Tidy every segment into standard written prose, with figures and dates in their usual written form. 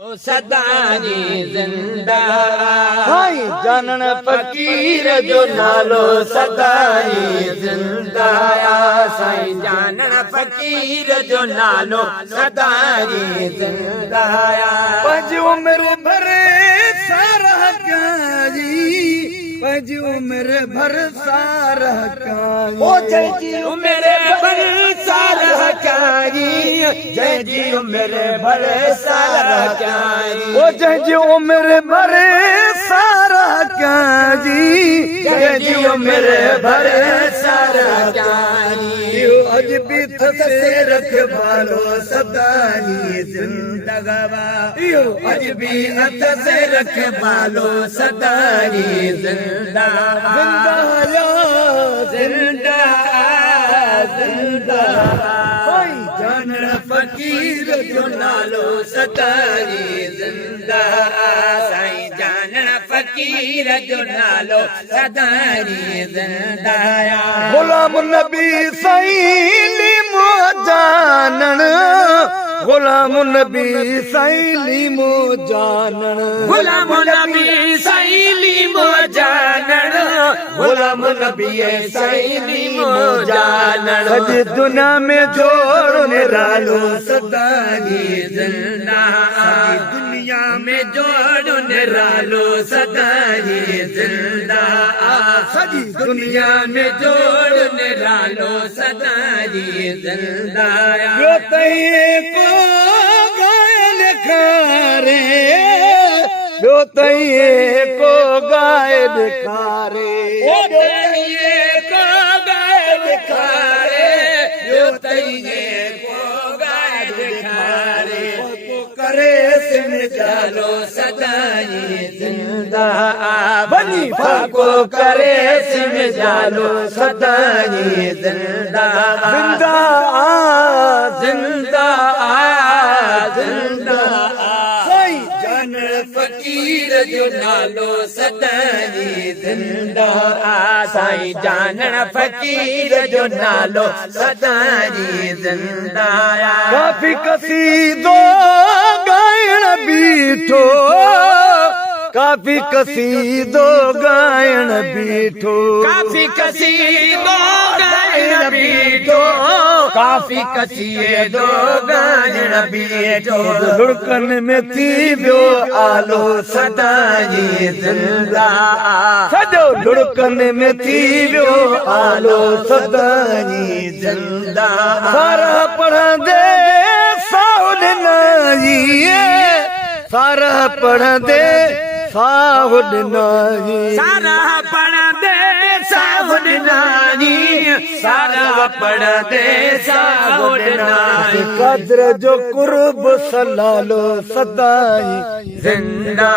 सदाई जिंदा साईं जानन फकीर जो नालो सदाई जिंदा साईं जानन फकीर जो नालो सदाई जिंदा पंज उम्र भरे सारा काजी पंज उम्र भर सारा काजी ओ जय जी उम्र भर सारा काजी जय जी उम्र भर सारा काजी ओ जय जी उम्र भर सारा काजी जय जी उम्र भर सारा काजी अज भी थसे रख भालो सदाई जिंदगवा अज भी हथ से रख बालो सदाई जिंदा जिंदा जिंदा साईं जानन फकीर जो नालो सदाई जिंदा साईं जानन फकीर जो नालो सदाई जिंदा गुलाम नबी साईं लिमो जानन गुलाम नबी साईं लिमो जानन गुलाम नबी सैली मो जानन गुलाम नबी सैली मो जानन सजी दुनिया में जोड़ निरालो सदाई जिंदा दुनिया में जोड़ निरालो सदाई जिंदा सजी दुनिया में जोड़ निरालो सदाई जिंदा यो तये को गायल खारे यो तये को गायल खारे ओ तैये को गाय दिखारे यो तैये को गाय दिखारे को करे सिम चलो सदाई जिंदा बनी फाको करे सिम जालो सदाई जिंदा जिंदा जिंदा जिंदा साईं जन फकीर जो नालो सदाई जिंदा साईं जानन फकीर जो नालो सदाई जिंदा काफी कसीदो गायण बीठो काफी कसीदो गायण बीठो काफी कसीदो गायण बीठो काफी कसीदो गायण बीठो लुड़कन में थी वियो आलो सदाई जिंदा सजो लुड़कन में थी वियो आलो सदाई जिंदा सारा पढ़ंदे साहुल नाई सारा पढ़ंदे साहुल नाई सारा पढ़ दे साहुल नानी सारा पढ़ दे साहुल नानी कद्र जो कुर्ब सलालो सदाई जिंदा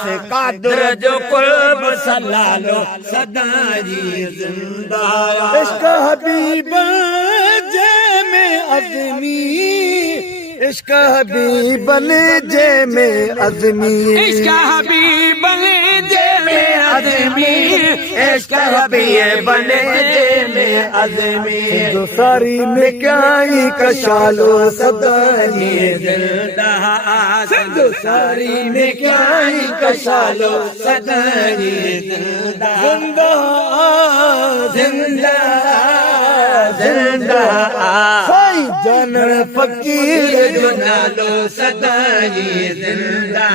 से कादर जो कुर्ब सलालो सदाई जिंदा इश्क हबीब जे में अज़मी इश्क हबीब जे में अज़मी इश्क हबीब जे में अज़मी इश्क हबीब जे में अज़मी जो सारी में क्या ही कशालो सदाई जिंदा सिंधु सारी में क्या ही कशालो सदाई जिंदा जिंदा जिंदा साईं जानन फकीर जो नालो सदाई जिंदा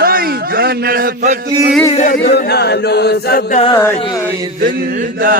साईं जानन फकीर जो नालो सदाई जिंदा